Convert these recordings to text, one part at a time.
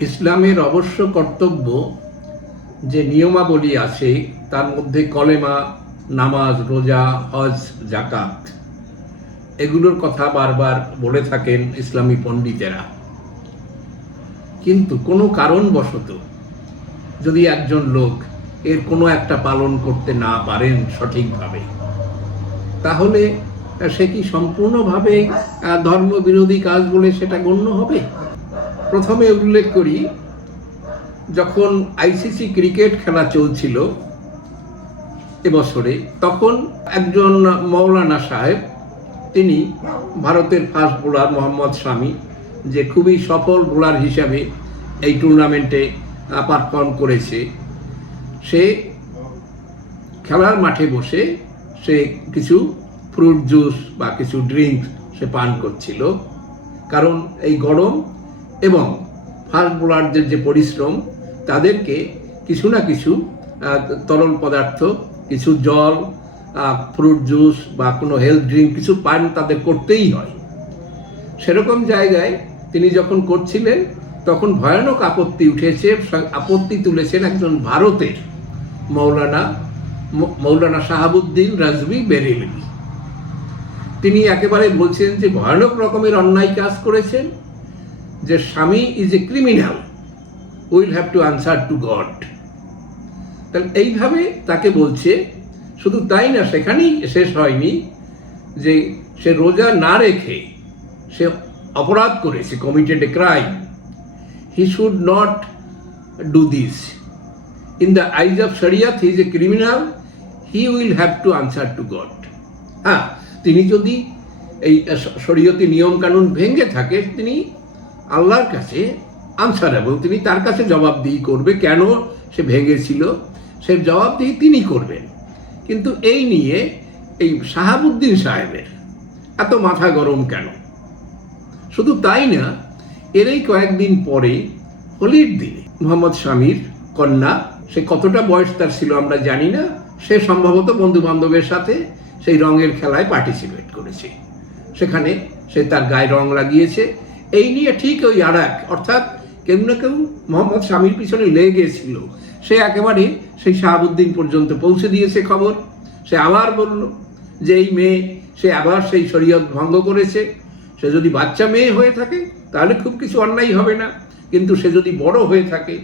ইসলামের অবশ্য কর্তব্য যে নিয়মাবলী আছে, তার মধ্যে কলেমা, নামাজ, রোজা, হজ জাকাত এগুলোর কথা বারবার বলে থাকেন ইসলামী পণ্ডিতেরা। কিন্তু কোনো কারণবশত যদি একজন লোক এর কোনো একটা পালন করতে না পারেন সঠিকভাবে, তাহলে সে কি সম্পূর্ণভাবে ধর্মবিরোধী কাজ বলে সেটা গণ্য হবে? প্রথমে উল্লেখ করি, যখন আইসিসি ক্রিকেট খেলা চলছিল এবছরে তখন একজন মৌলানা সাহেব, তিনি ভারতের ফাস্ট বোলার মোহাম্মদ শামি, যে খুবই সফল বোলার হিসাবে এই টুর্নামেন্টে পারফর্ম করেছে। সে খেলার মাঠে বসে সে কিছু ফ্রুট জুস বা কিছু ড্রিঙ্ক সে পান করছিল। কারণ এই গরম এবং ফাস্ট বোলারদের যে পরিশ্রম, তাদেরকে কিছু না কিছু তরল পদার্থ, কিছু জল ফ্রুট জুস বা কোনো হেলথ ড্রিঙ্ক কিছু পান তাদের করতেই হয়। সেরকম জায়গায় তিনি যখন করছিলেন, তখন ভয়ানক আপত্তি উঠেছে আপত্তি তুলেছেন একজন ভারতের মৌলানা মৌলানা শাহাবুদ্দিন রাজবি বেরেলভি। তিনি একেবারে বলছেন যে ভয়ানক রকমের অন্যায় কাজ করেছেন যে স্বামী is a criminal will have to answer to God তাহলে এইভাবে তাকে বলছে, শুধু তাই না, সেখানেই শেষ হয়নি যে সে রোজা না রেখে সে অপরাধ করেছে committed a crime he should not do this in the eyes of শরিয়াত he is a criminal he will have to answer to God হ্যাঁ তিনি যদি এই শরীয়তি নিয়ম কানুন ভেঙে থাকে, তিনি আল্লাহর কাছে আনসারেবল তিনি তার কাছে জবাবদিহি করবে কেন সে ভেঙেছিল, সে জবাবদিহি তিনি করবেন। কিন্তু এই নিয়ে এই শাহাবুদ্দিন সাহেবের এত মাথা গরম কেন? শুধু তাই না, এরই কয়েকদিন পরে হোলির দিনে মোহাম্মদ শামীর কন্যা, সে কতটা বয়স তার ছিল আমরা জানি না, সে সম্ভবত বন্ধু বান্ধবের সাথে সেই রঙের খেলায় পার্টিসিপেট করেছে। সেখানে সে তার গায়ে রং লাগিয়েছে এই নিয়ে ঠিক ওই আর এক অর্থাৎ কেউ না কেউ মোহাম্মদ স্বামীর পিছনে লেগে গিয়েছিল সে একেবারে সেই শাহাবুদ্দিন পর্যন্ত পৌঁছে দিয়েছে খবর। সে আবার বলল যে এই মেয়ে, সে আবার সেই শরীয়ত ভঙ্গ করেছে। সে যদি বাচ্চা মেয়ে হয়ে থাকে, তাহলে খুব কিছু অন্যায় হবে না। কিন্তু সে যদি বড় হয়ে থাকে,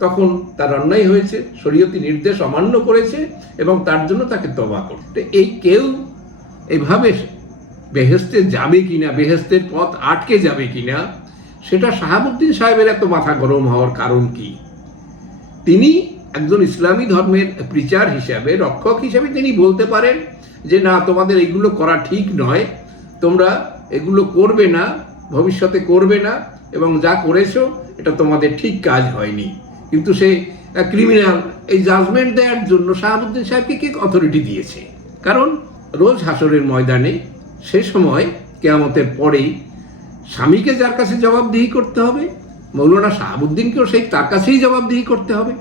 তখন তার অন্যায় হয়েছে, শরীয়তি নির্দেশ অমান্য করেছে এবং তার জন্য তাকে তবা করতে। এই কেউ এইভাবে বেহেস্তে যাবে কিনা বেহেস্তের পথ আটকে যাবে কিনা সেটা শাহাবুদ্দিন সাহেবের এত মাথা গরম হওয়ার কারণ কি? তিনি একজন ইসলামী ধর্মের প্রিচার হিসাবে, রক্ষক হিসাবে তিনি বলতে পারেন যে, না, তোমাদের এগুলো করা ঠিক নয়, তোমরা এগুলো করবে না, ভবিষ্যতে করবে না, এবং যা করেছ, এটা তোমাদের ঠিক কাজ হয়নি। কিন্তু সে ক্রিমিনাল এই জাজমেন্ট দেওয়ার জন্য শাহাবুদ্দিন সাহেবকে কে অথরিটি দিয়েছে? কারণ রোজ হাসরের ময়দানে সে সময় কেয়ামতের পরেই স্বামীকে যার কাছে জবাবদিহি করতে হবে, মৌলানা শাহাবুদ্দিনকেও সেই তার কাছেই জবাবদিহি করতে হবে।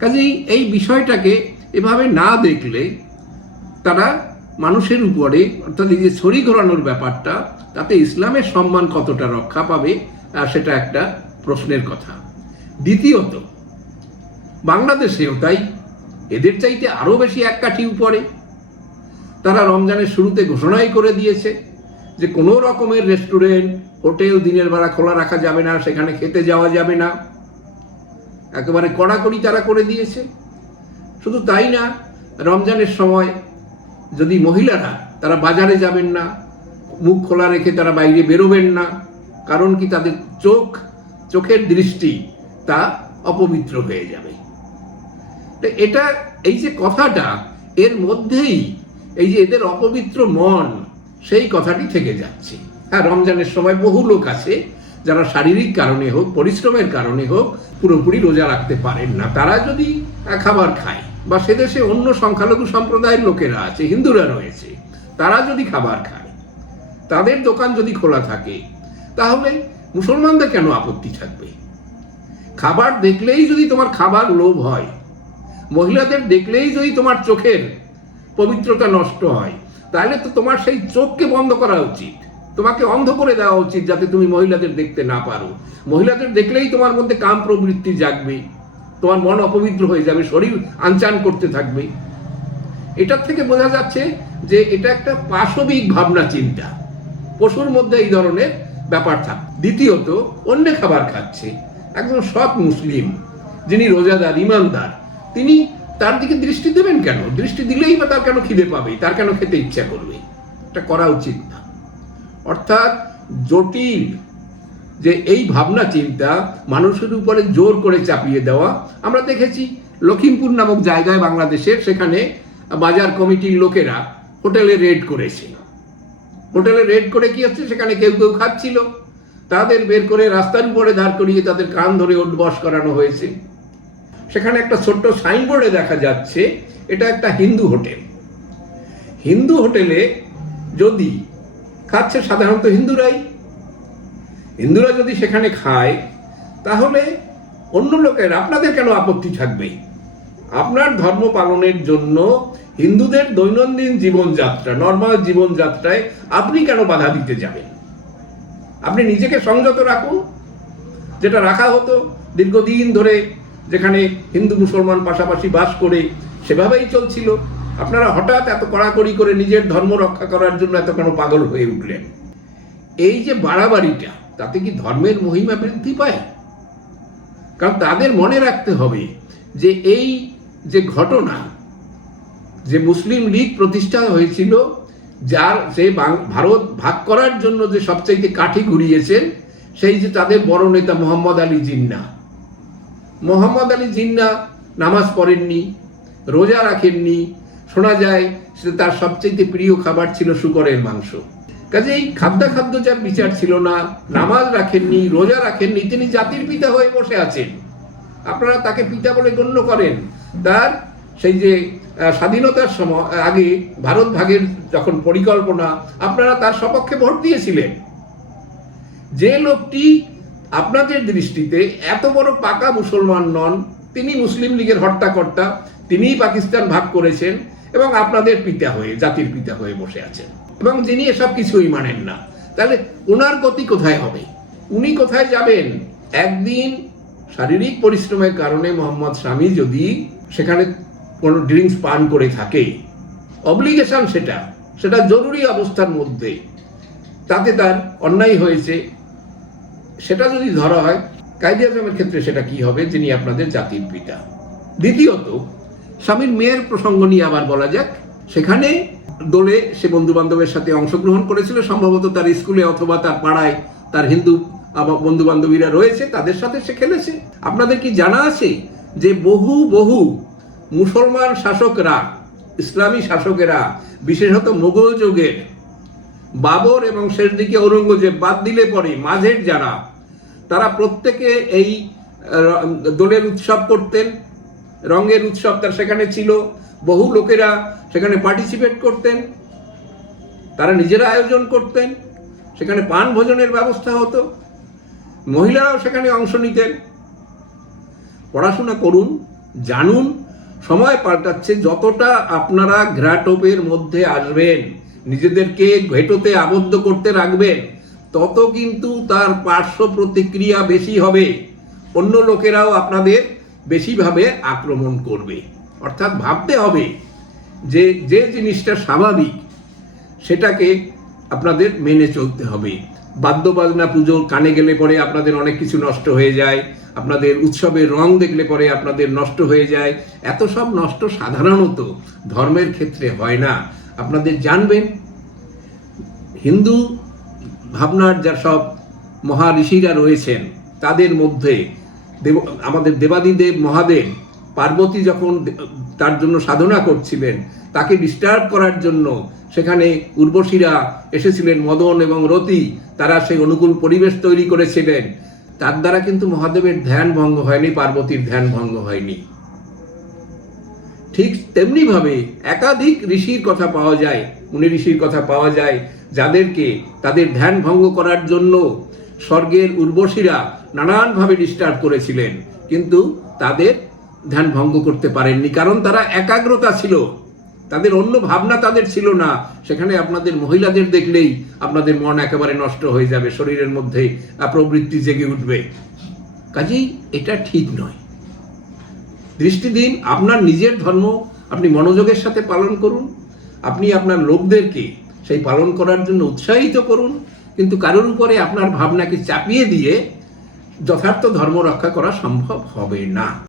কাজেই এই বিষয়টাকে এভাবে না দেখলে তারা মানুষের উপরে, অর্থাৎ এই যে ছড়ি ঘোরানোর ব্যাপারটা, তাতে ইসলামের সম্মান কতটা রক্ষা পাবে সেটা একটা প্রশ্নের কথা। দ্বিতীয়ত, বাংলাদেশেও তাই, এদের চাইতে আরও বেশি এক কাঠি উপরে। তারা রমজানের শুরুতে ঘোষণাই করে দিয়েছে যে কোনো রকমের রেস্টুরেন্ট, হোটেল, দিনের বেলা খোলা রাখা যাবে না, সেখানে খেতে যাওয়া যাবে না। একেবারে কড়াকড়ি তারা করে দিয়েছে। শুধু তাই না, রমজানের সময় যদি মহিলারা তারা বাজারে যাবেন না, মুখ খোলা রেখে তারা বাইরে বেরোবেন না, কারণ কি তাদের চোখ, চোখের দৃষ্টি তা অপবিত্র হয়ে যাবে। এটা, এই যে কথাটা, এর মধ্যেই এই যে এদের অপবিত্র মন, সেই কথাটি থেকে যাচ্ছে। হ্যাঁ রমজানের সময় বহু লোক আছে যারা শারীরিক কারণে হোক, পরিশ্রমের কারণে হোক, পুরোপুরি রোজা রাখতে পারেন না। তারা যদি খাবার খায়, বা সে দেশে অন্য সংখ্যালঘু সম্প্রদায়ের লোকেরা আছে, হিন্দুরা রয়েছে, তারা যদি খাবার খায়, তাদের দোকান যদি খোলা থাকে, তাহলে মুসলমানদের কেন আপত্তি থাকবে? খাবার দেখলেই যদি তোমার খাবার লোভ হয়, মহিলাদের দেখলেই যদি তোমার চোখের পবিত্রতা নষ্ট হয়। তাহলে তো তোমার সেই চোখকে বন্ধ করা উচিত। তোমাকে অন্ধ করে দেওয়া উচিত যাতে তুমি মহিলাদের দেখতে না পারো। মহিলাদের দেখলেই তোমার মধ্যে কাম প্রবৃত্তি জাগবে। তোমার মন অপবিত্র হয়ে যাবে, শরীর আনচান করতে থাকবে। এটার থেকে বোঝা যাচ্ছে যে এটা একটা পাশবিক ভাবনা চিন্তা। পশুর মধ্যে এই ধরনের ব্যাপার থাক। দ্বিতীয়ত, অন্য খাবার খাচ্ছে। একজন সৎ মুসলিম, যিনি রোজাদার, ইমানদার, তিনি তার দিকে দৃষ্টি দেবেন কেন? দৃষ্টি দিলেই বা তার কেন খিদে পাবে? তার কেন খেতে ইচ্ছা করবে? এটা করা উচিত না। অর্থাৎ জটিল যে এই ভাবনা চিন্তা মানুষের উপরে জোর করে চাপিয়ে দেওয়া, আমরা দেখেছি লখিমপুর নামক জায়গায় বাংলাদেশের সেখানে বাজার কমিটির লোকেরা হোটেলে রেড করেছে। হোটেলে রেড করে কি হচ্ছে? সেখানে কেউ কেউ খাচ্ছিল। তাদের বের করে রাস্তার উপরে দাঁড় করিয়ে তাদের কান ধরে উঠবস করানো হয়েছে। সেখানে একটা ছোট্ট সাইনবোর্ডে দেখা যাচ্ছে, এটা একটা হিন্দু হোটেল। হিন্দু হোটেলে যদি খাচ্ছে সাধারণত হিন্দুরাই। হিন্দুরা যদি সেখানে খায়, তাহলে অন্য লোকের, আপনাদের কেন আপত্তি থাকবে? আপনার ধর্ম পালনের জন্য হিন্দুদের দৈনন্দিন জীবনযাত্রা নর্মাল জীবনযাত্রায় আপনি কেন বাধা দিতে যাবেন? আপনি নিজেকে সংযত রাখুন, যেটা রাখা হতো দীর্ঘদিন ধরে যেখানে হিন্দু মুসলমান পাশাপাশি বাস করে, সেভাবেই চলছিল। আপনারা হঠাৎ এত কড়াকড়ি করে নিজের ধর্ম রক্ষা করার জন্য এত কেন পাগল হয়ে উঠলেন? এই যে বাড়াবাড়িটা, তাতে কি ধর্মের মহিমা বৃদ্ধি পায়? কারণ তাদের মনে রাখতে হবে যে এই যে ঘটনা, যে মুসলিম লীগ প্রতিষ্ঠা হয়েছিল, যার সে ভারত ভাগ করার জন্য যে সবচাইতে কাঠি ঘুরিয়েছেন, সেই যে তাদের বড় নেতা মোহাম্মদ আলী জিন্না। মোহাম্মদ আলী জিন্না নামাজ পড়েননি, রোজা রাখেননি। শোনা যায় সে তার সবচেয়ে প্রিয় খাবার ছিল শুকরের মাংস। কাজে কাজেই খাদ্যাখাদ্য যার বিচার ছিল না, নামাজ রাখেননি, রোজা রাখেননি, তিনি জাতির পিতা হয়ে বসে আছেন। আপনারা তাকে পিতা বলে গণ্য করেন। তার সেই যে স্বাধীনতার সময় আগে ভারত ভাগের যখন পরিকল্পনা, আপনারা তার সপক্ষে ভোট দিয়েছিলেন। যে লোকটি আপনাদের দৃষ্টিতে এত বড় পাকা মুসলমান নন, তিনি মুসলিম লীগের হর্তাকর্তা, তিনিই পাকিস্তান ভাগ করেছেন এবং আপনাদের পিতা হয়ে, জাতির পিতা হয়ে বসে আছেন। এবং যিনি এসব কিছুই মানেন না। তাহলে ওনার গতি কোথায় হবে? উনি কোথায় যাবেন? একদিন শারীরিক পরিশ্রমের কারণে মোহাম্মদ স্বামী যদি সেখানে কোনো ড্রিঙ্কস পান করে থাকে, অব্লিগেশন সেটা সেটা জরুরি অবস্থার মধ্যে। তাতে তার অন্যায় হয়েছে সেটা যদি ধরা হয় কায়দি আজমের ক্ষেত্রে সেটা কি হবে? যিনি আপনাদের জাতির পিতা। দ্বিতীয়ত, স্বামীর মেয়ের প্রসঙ্গ নিয়ে আবার বলা যাক। সেখানে দোলে সে বন্ধু বান্ধবের সাথে অংশগ্রহণ করেছিল। সম্ভবত তার স্কুলে অথবা তার পাড়ায় তার হিন্দু বন্ধু বান্ধবীরা রয়েছে, তাদের সাথে সে খেলেছে। আপনাদের কি জানা আছে যে বহু বহু মুসলমান শাসকরা, ইসলামী শাসকেরা, বিশেষত মোগল যুগের বাবর এবং শেষ দিকে ঔরঙ্গজেব বাদ দিলে পরে মাঝের যারা তারা প্রত্যেকে এই দোলের উৎসব করতেন, রঙের উৎসব তার সেখানে ছিল, বহু লোকেরা সেখানে পার্টিসিপেট করতেন, তারা নিজেরা আয়োজন করতেন, সেখানে পান ভোজনের ব্যবস্থা হতো, মহিলারাও সেখানে অংশ নিতেন। পড়াশোনা করুন, জানুন, সময় পাল্টাচ্ছে, যতটা আপনারা ঘ্রাটোপের মধ্যে আসবেন, নিজেদেরকে ঘেটোতে আবদ্ধ করতে রাখবেন তত কিন্তু তার পার্শ্ব প্রতিক্রিয়া বেশি হবে। অন্য লোকেরাও আপনাদের বেশিভাবে আক্রমণ করবে। অর্থাৎ ভাবতে হবে যে যে জিনিসটা স্বাভাবিক, সেটাকে আপনাদের মেনে চলতে হবে। বাদ্যবাজনা পুজো কানে গেলে পরে আপনাদের অনেক কিছু নষ্ট হয়ে যায়, আপনাদের উৎসবের রং দেখলে পরে আপনাদের নষ্ট হয়ে যায়। এত সব নষ্ট সাধারণত ধর্মের ক্ষেত্রে হয় না। আপনাদের জানবেন, হিন্দু ভাবনার যা সব মহা ঋষিরা রয়েছেন, তাদের মধ্যে দেব, আমাদের দেবাদিদেব মহাদেব পার্বতী যখন তার জন্য সাধনা করছিলেন, তাকে ডিস্টার্ব করার জন্য সেখানে উর্বশীরা এসেছিলেন, মদন এবং রতি, তারা সেই অনুকূল পরিবেশ তৈরি করেছিলেন। তার দ্বারা কিন্তু মহাদেবের ধ্যান ভঙ্গ হয়নি, পার্বতীর ধ্যান ভঙ্গ হয়নি। ঠিক তেমনি ভাবে একাধিক ঋষির কথা পাওয়া যায় মুনি ঋষির কথা পাওয়া যায়, যাদেরকে তাদের ধ্যান ভঙ্গ করার জন্য স্বর্গের উর্বশীরা নানানভাবে ডিস্টার্ব করেছিলেন। কিন্তু তাদের ধ্যান ভঙ্গ করতে পারেননি, কারণ তারা একাগ্রতা ছিল। তাদের অন্য ভাবনা তাদের ছিল না। সেখানে আপনাদের মহিলাদের দেখলেই আপনাদের মন একেবারে নষ্ট হয়ে যাবে, শরীরের মধ্যে প্রবৃত্তি জেগে উঠবে। কাজেই এটা ঠিক নয়। দৃষ্টি দিন আপনার নিজের ধর্ম আপনি মনোযোগের সাথে পালন করুন আপনি আপনার লোকদেরকে সেই পালন করার জন্য উৎসাহিত করুন, কিন্তু কারোর উপরে আপনার ভাবনাকে চাপিয়ে দিয়ে যথার্থ ধর্ম রক্ষা করা সম্ভব হবে না।